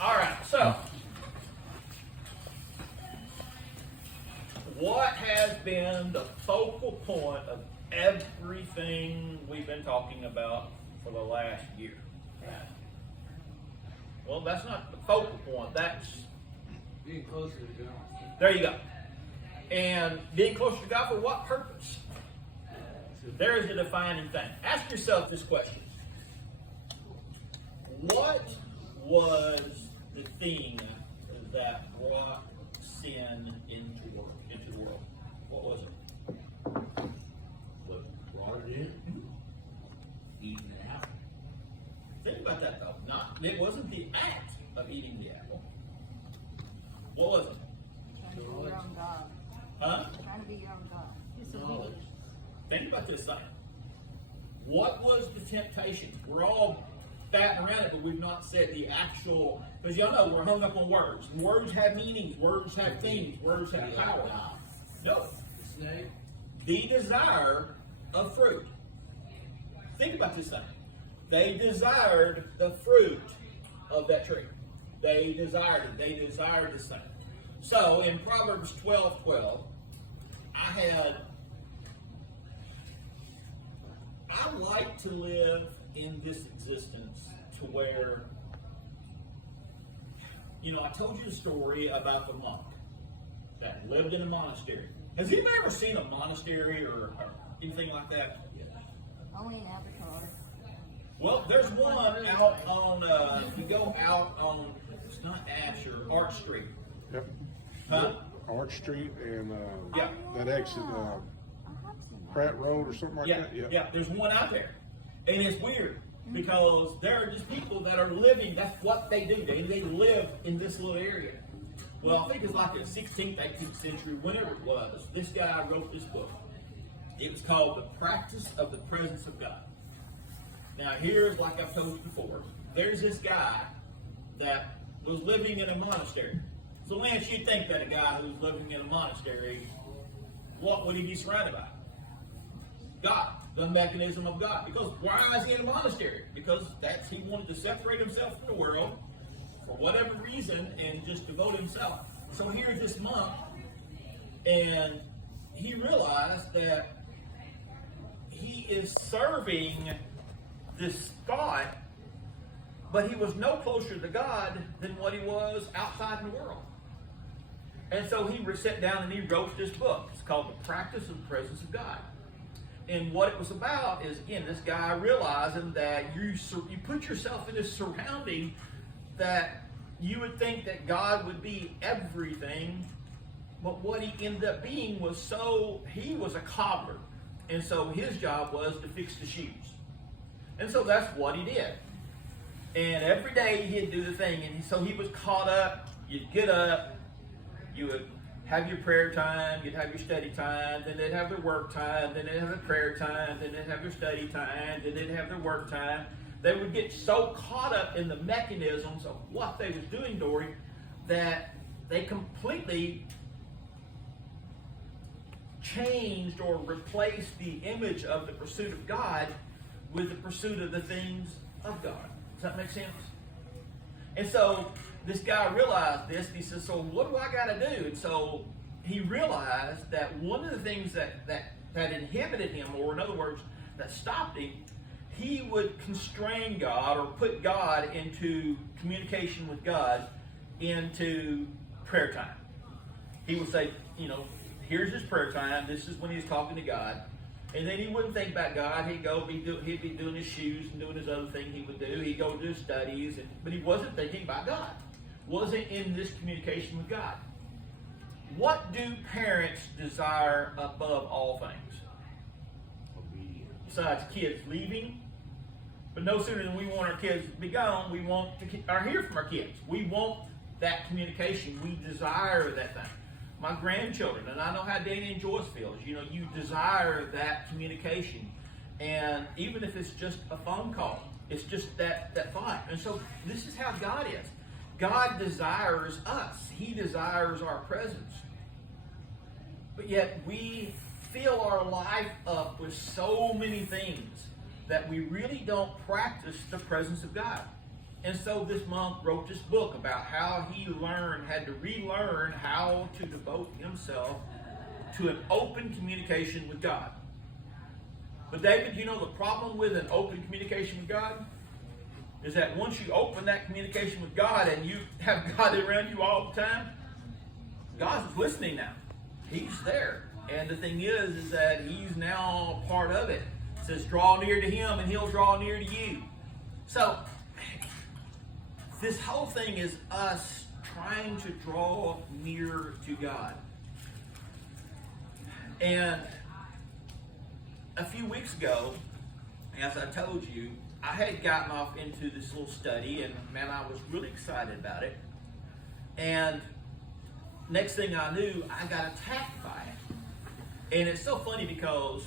All right, so what has been the focal point of everything we've been talking about for the last year? Well, that's not the focal point. That's being closer to God. there you go. And being closer to God for what purpose? There is a defining thing. Ask yourself this question. What was the thing that brought sin into the world? What was it? What brought it in? Eating the apple. Think about that though. It wasn't the act of eating the apple. What was it? Trying to be your own God. Huh? Trying to be your own God. Knowledge. Think about this thing. What was the temptation? We're all batting around it, but we've not said the actual, because y'all know we're hung up on words. Words have meanings, words have themes, words have power. No. The snake. The desire of fruit. Think about this thing. They desired the fruit of that tree. They desired it. They desired this thing. So in Proverbs 12:12, I like to live in this existence to where, I told you the story about the monk that lived in a monastery. Has anybody ever seen a monastery or anything like that? Only in Avatar. Well, there's one out on, if you go out on, it's not Asher, Arch Street. Yep. Huh? Arch Street and Yeah. that exit, I have seen that. Pratt Road or something like Yeah, that. yeah, there's one out there. And it's weird because there are just people that are living, that's what they do. They live in this little area. Well, I think it's like the 16th, 18th century, whenever it was, this guy wrote this book. It was called The Practice of the Presence of God. Now, here's, like I've told you before, there's this guy that was living in a monastery. So, Lance, you'd think that a guy who's living in a monastery, what would he be surrounded by? God, the mechanism of God. Because why is he in a monastery? Because he wanted to separate himself from the world for whatever reason and just devote himself. So here's this monk, and he realized that he is serving this thought, but he was no closer to God than what he was outside in the world. And so he sat down and he wrote this book. It's called The Practice of the Presence of God. And what it was about is, again, this guy realizing that you put yourself in this surrounding that you would think that God would be everything, but what he ended up being he was a cobbler. And so his job was to fix the shoes. And so that's what he did. And every day he'd do the thing. And so he was caught up. You'd get up. You would have your prayer time. You'd have your study time. Then they'd have their work time. Then they'd have their prayer time. Then they'd have their study time. Then they'd have their work time. They would get so caught up in the mechanisms of what they was doing, Dory, that they completely changed or replaced the image of the pursuit of God with the pursuit of the things of God. Does that make sense? And so this guy realized this, and he says, so what do I got to do? And so he realized that one of the things that inhibited him, or in other words, that stopped him, he would constrain God or put God into communication with God into prayer time. He would say, here's his prayer time. This is when he's talking to God. And then he wouldn't think about God. He'd be doing his shoes and doing his other thing he would do. He'd go do his studies, but he wasn't thinking about God. Wasn't in this communication with God. What do parents desire above all things? Obedience. Besides kids leaving, but no sooner than we want our kids to be gone, we want to hear from our kids. We want that communication. We desire that thing. My grandchildren, and I know how Danny and Joyce feels. You desire that communication, and even if it's just a phone call, it's just that thought. And so this is how God is. God desires us. He desires our presence. But yet we fill our life up with so many things that we really don't practice the presence of God. And so this monk wrote this book about how he had to relearn how to devote himself to an open communication with God. But David, you know the problem with an open communication with God? Is that once you open that communication with God and you have God around you all the time, God's listening now. He's there. And the thing is that he's now part of it. It says, draw near to him and he'll draw near to you. So, this whole thing is us trying to draw near to God. And a few weeks ago, as I told you, I had gotten off into this little study, and man, I was really excited about it. And next thing I knew, I got attacked by it. And it's so funny because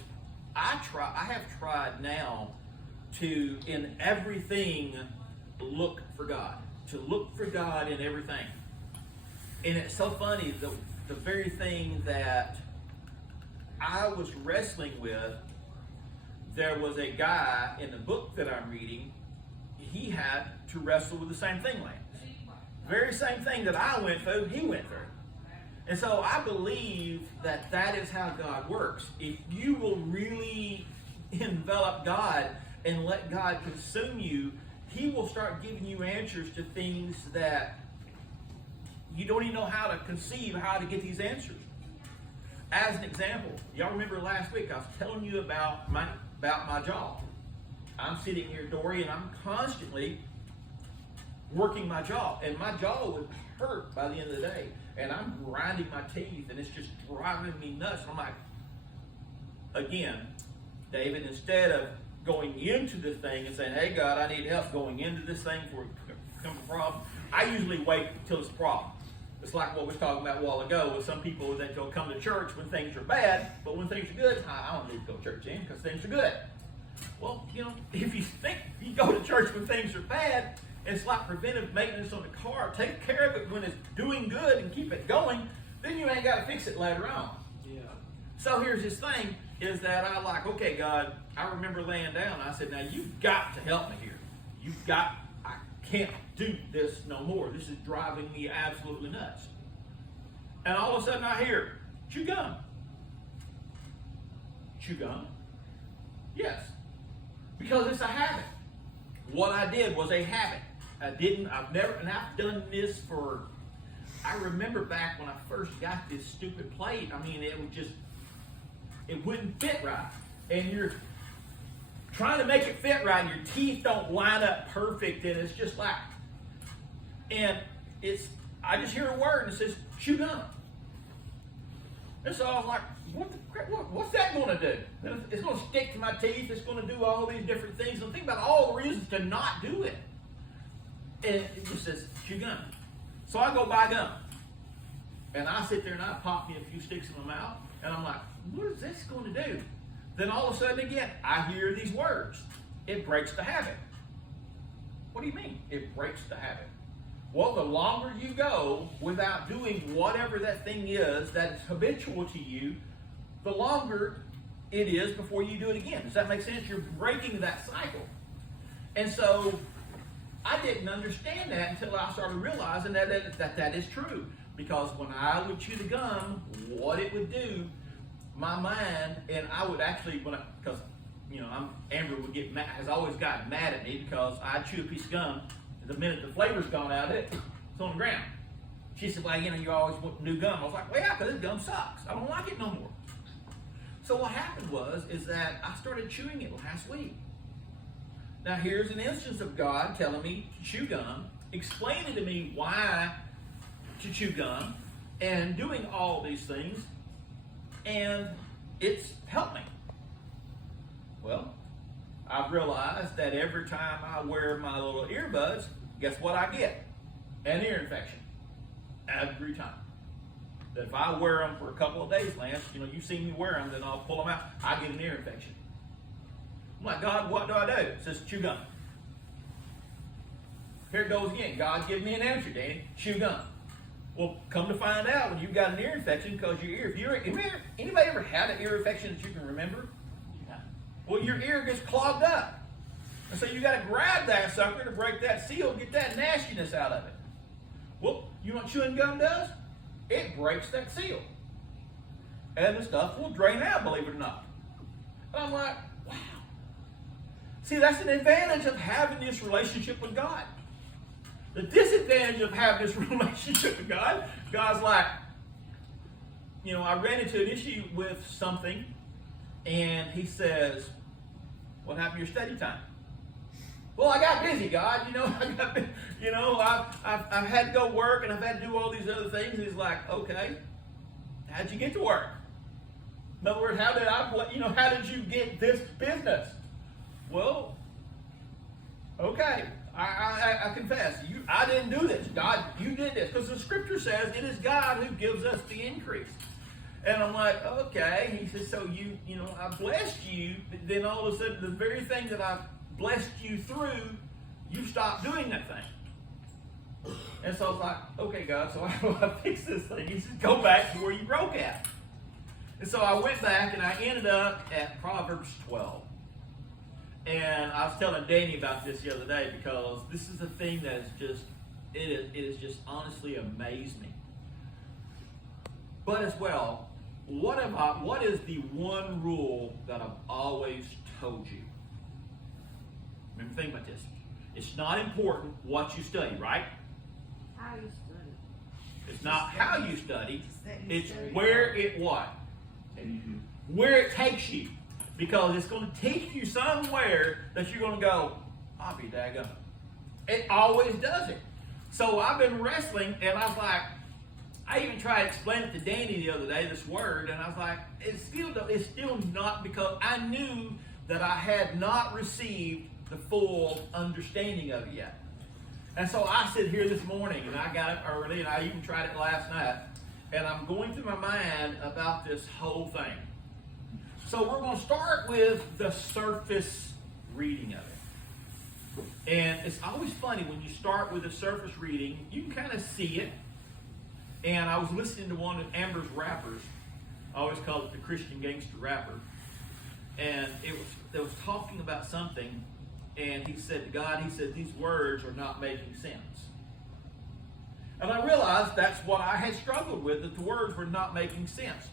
I have tried now to, in everything, look for God. To look for God in everything. And it's so funny, the very thing that I was wrestling with, there was a guy in the book that I'm reading, he had to wrestle with the same thing, Lance. Very same thing that I went through, he went through. And so I believe that that is how God works. If you will really envelop God and let God consume you, he will start giving you answers to things that you don't even know how to conceive, how to get these answers. As an example, y'all remember last week I was telling you about my jaw. I'm sitting here, Dory, and I'm constantly working my jaw. And my jaw would hurt by the end of the day. And I'm grinding my teeth, and it's just driving me nuts. And I'm like, again, David, instead of going into this thing and saying, hey, God, I need help going into this thing before it becomes a problem, I usually wait until it's a problem. It's like what we were talking about a while ago with some people that will come to church when things are bad, but when things are good, I don't need to go to church then because things are good. Well, you know, if you think you go to church when things are bad, it's like preventive maintenance on the car. Take care of it when it's doing good and keep it going. Then you ain't got to fix it later on. Yeah. So here's this thing, is that I like, okay, God, I remember laying down. I said, now you've got to help me here. I can't do this no more. This is driving me absolutely nuts. And all of a sudden I hear, chew gum. Chew gum? Yes. Because it's a habit. What I did was a habit. I've done this for, I remember back when I first got this stupid plate, I mean, it wouldn't fit right. And you're trying to make it fit right, and your teeth don't line up perfect, and it's just like, and I just hear a word, and it says, chew gum. And so I was like, what's that going to do? It's going to stick to my teeth, it's going to do all these different things, and think about all the reasons to not do it. And it just says, chew gum. So I go buy gum. And I sit there and I pop me a few sticks in my mouth, and I'm like, what is this going to do? Then all of a sudden again, I hear these words. It breaks the habit. What do you mean, it breaks the habit? Well, the longer you go without doing whatever that thing is that is habitual to you, the longer it is before you do it again. Does that make sense? You're breaking that cycle. And so I didn't understand that until I started realizing that is true. Because when I would chew the gum, what it would do, my mind, and I would actually, because Amber would get mad, has always gotten mad at me because I chew a piece of gum, the minute the flavor's gone out of it, it's on the ground. She said, well, you always want new gum. I was like, well, yeah, because this gum sucks. I don't like it no more. So what happened is that I started chewing it last week. Now here's an instance of God telling me to chew gum, explaining to me why to chew gum, and doing all these things, and it's helped me. Well, I've realized that every time I wear my little earbuds, guess what I get? An ear infection. Every time. That if I wear them for a couple of days, Lance, you've seen me wear them, then I'll pull them out, I get an ear infection. I'm like, God, what do I do? It says chew gum. Here it goes again. God, give me an answer, Danny. Chew gum. Well, come to find out, when you've got an ear infection, because your ear, anybody ever had an ear infection that you can remember? Well, your ear gets clogged up. And so you got to grab that sucker to break that seal, get that nastiness out of it. Well, you know what chewing gum does? It breaks that seal. And the stuff will drain out, believe it or not. And I'm like, wow. See, that's an advantage of having this relationship with God. The disadvantage of having this relationship with God, God's like, you know, I ran into an issue with something, and he says, what happened to your study time? Well, I got busy, God. I've had to go work, and I've had to do all these other things. And he's like, okay, how'd you get to work? In other words, how did you get this business? Well, okay, I confess, I didn't do this. God, you did this. Because the scripture says it is God who gives us the increase. And I'm like, okay. He says, so I blessed you, but then all of a sudden, the very thing that I blessed you through, you stopped doing that thing. And so I was like, okay, God, so how do I fix this thing? He says, go back to where you broke at. And so I went back, and I ended up at Proverbs 12. And I was telling Danny about this the other day, because this is a thing that is just, it is just honestly amazed me. But as well, what is the one rule that I've always told you? Remember, think about this. It's not important what you study, right? How you study. It's not how you study. It's study. where it what? Where it takes you. Because it's going to take you somewhere that you're going to go, I'll be daggone. It always does it. So I've been wrestling, and I was like, I even tried to explain it to Danny the other day, this word, and I was like, it's still not, because I knew that I had not received the full understanding of it yet. And so I sit here this morning, and I got up early, and I even tried it last night, and I'm going through my mind about this whole thing. So we're going to start with the surface reading of it. And it's always funny when you start with the surface reading, you can kind of see it. And I was listening to one of Amber's rappers. I always call it the Christian gangster rapper. And it was talking about something, and he said to God, he said, these words are not making sense. And I realized that's what I had struggled with, that the words were not making sense.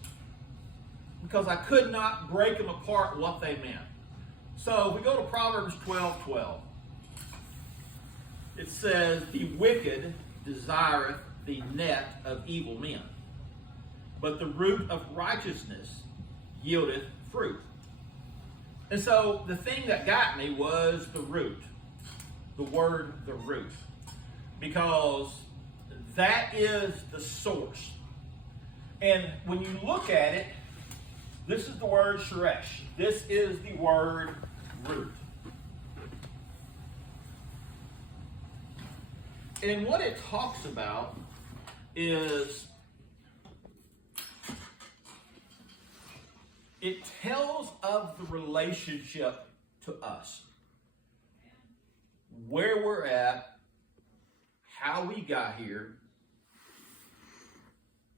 Because I could not break them apart what they meant. So we go to Proverbs 12:12. It says, the wicked desireth the net of evil men, but the root of righteousness yieldeth fruit. And so the thing that got me was the root. The word, the root. Because that is the source. And when you look at it, this is the word sheresh. This is the word root. And what it talks about is, it tells of the relationship to us. Where we're at, how we got here,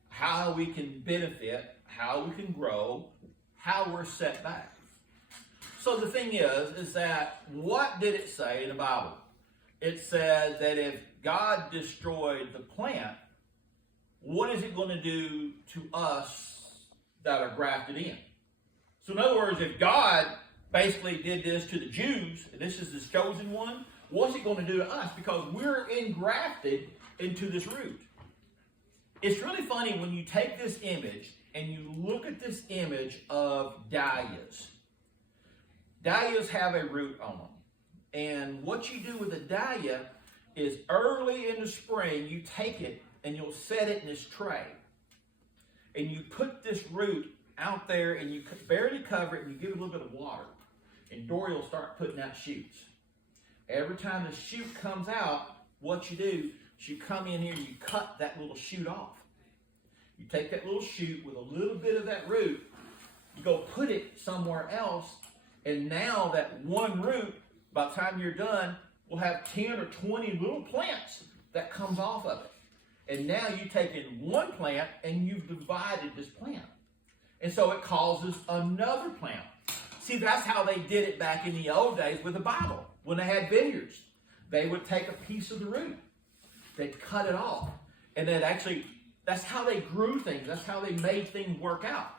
how we can benefit, how we can grow, how we're set back. So the thing is that what did it say in the Bible? It said that if God destroyed the plant, what is it going to do to us that are grafted in? So in other words, if God basically did this to the Jews, and this is his chosen one, what's it going to do to us? Because we're engrafted into this root. It's really funny when you take this image and you look at this image of dahlias. Dahlias have a root on them. And what you do with a dahlia is early in the spring, you take it and you'll set it in this tray. And you put this root out there and you barely cover it and you give it a little bit of water. And Dory will start putting out shoots. Every time the shoot comes out, what you do is you come in here and you cut that little shoot off. You take that little shoot with a little bit of that root, you go put it somewhere else, and now that one root, by the time you're done, will have 10 or 20 little plants that comes off of it. And now you take in one plant and you've divided this plant. And so it causes another plant. See, that's how they did it back in the old days with the Bible. When they had vineyards, they would take a piece of the root. They'd cut it off. And then actually, that's how they grew things. That's how they made things work out.